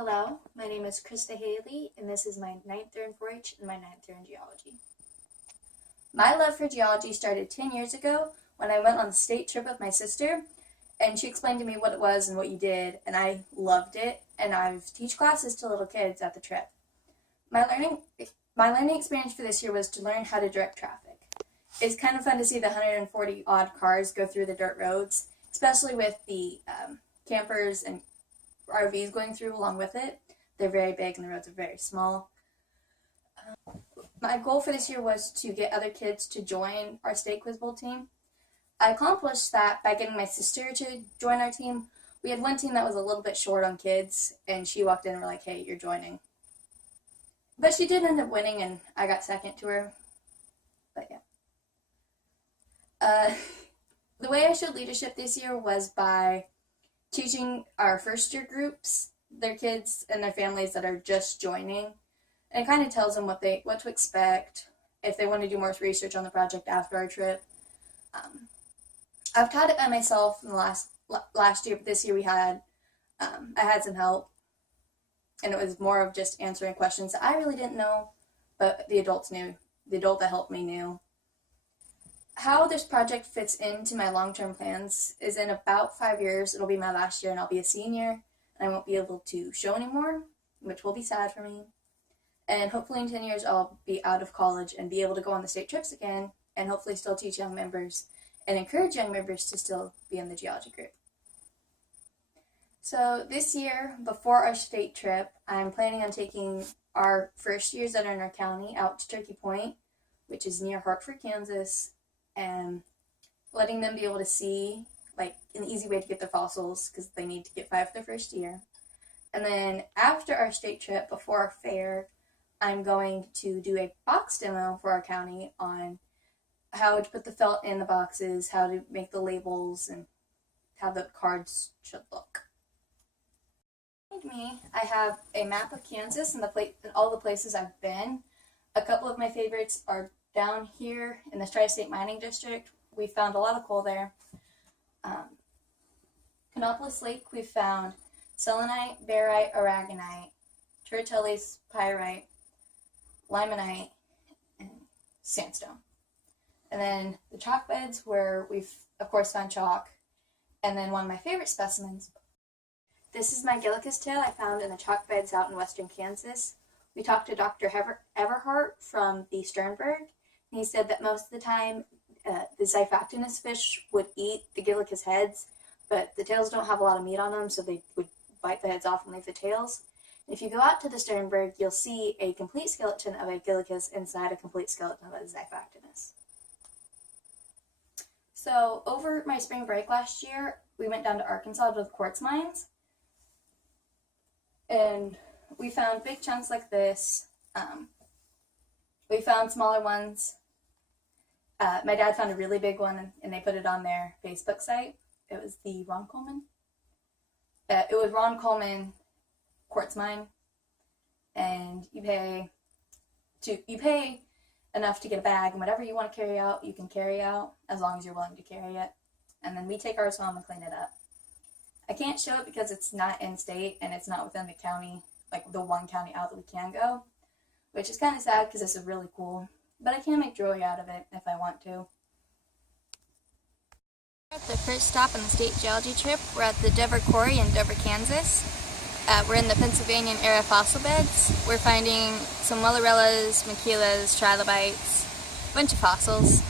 Hello, my name is Krista Haley, and this is my 9th year in 4-H and my 9th year in geology. My love for geology started 10 years ago when I went on a state trip with my sister, and she explained to me what it was and what you did, and I loved it, and I've teach classes to little kids at the trip. My learning experience for this year was to learn how to direct traffic. It's kind of fun to see the 140 odd cars go through the dirt roads, especially with the campers and RVs going through along with it. They're very big and the roads are very small. My goal for this year was to get other kids to join our state quiz bowl team. I accomplished that by getting my sister to join our team. We had one team that was a little bit short on kids, and she walked in and were like, "Hey, you're joining." But she did end up winning, and I got second to her. But yeah. The way I showed leadership this year was by teaching our first year groups, their kids and their families that are just joining, and it kind of tells them what to expect, if they want to do more research on the project after our trip. I've taught it by myself in the last year, but this year I had some help, and it was more of just answering questions that I really didn't know, but the adults knew. The adult that helped me knew. How this project fits into my long-term plans is in about 5 years, it'll be my last year and I'll be a senior, and I won't be able to show anymore, which will be sad for me. And hopefully in 10 years I'll be out of college and be able to go on the state trips again, and hopefully still teach young members and encourage young members to still be in the geology group. So this year, before our state trip, I'm planning on taking our first years that are in our county out to Turkey Point, which is near Hartford, Kansas, and letting them be able to see, like, an easy way to get their fossils, because they need to get 5 their first year. And then after our state trip, before our fair, I'm going to do a box demo for our county on how to put the felt in the boxes, how to make the labels, and how the cards should look. Behind me, I have a map of Kansas and all the places I've been. A couple of my favorites are down here in the Tri-State Mining District. We found a lot of coal there. Canopolis Lake, we found selenite, barite, aragonite, turritellite, pyrite, limonite, and sandstone. And then the chalk beds, where we've of course found chalk. And then one of my favorite specimens. This is my Gillicus tail I found in the chalk beds out in western Kansas. We talked to Dr. Everhart from the Sternberg, and he said that most of the time the Xiphactinus fish would eat the Gillicus heads, but the tails don't have a lot of meat on them, so they would bite the heads off and leave the tails. And if you go out to the Sternberg, you'll see a complete skeleton of a Gillicus inside a complete skeleton of a Xiphactinus. So over my spring break last year, we went down to Arkansas to the quartz mines, and we found big chunks like this. We found smaller ones. My dad found a really big one, and they put it on their Facebook site. It was the Ron Coleman. It was Ron Coleman quartz mine, and you pay enough to get a bag, and whatever you want to carry out, you can carry out as long as you're willing to carry it. And then we take ours home and clean it up. I can't show it because it's not in state and it's not within the county, like the one county out that we can go, which is kind of sad because this is really cool. But I can make jewelry out of it if I want to. At the first stop on the state geology trip, we're at the Dover Quarry in Dover, Kansas. We're in the Pennsylvanian era fossil beds. We're finding some Wellerellas, Maquilas, trilobites, a bunch of fossils.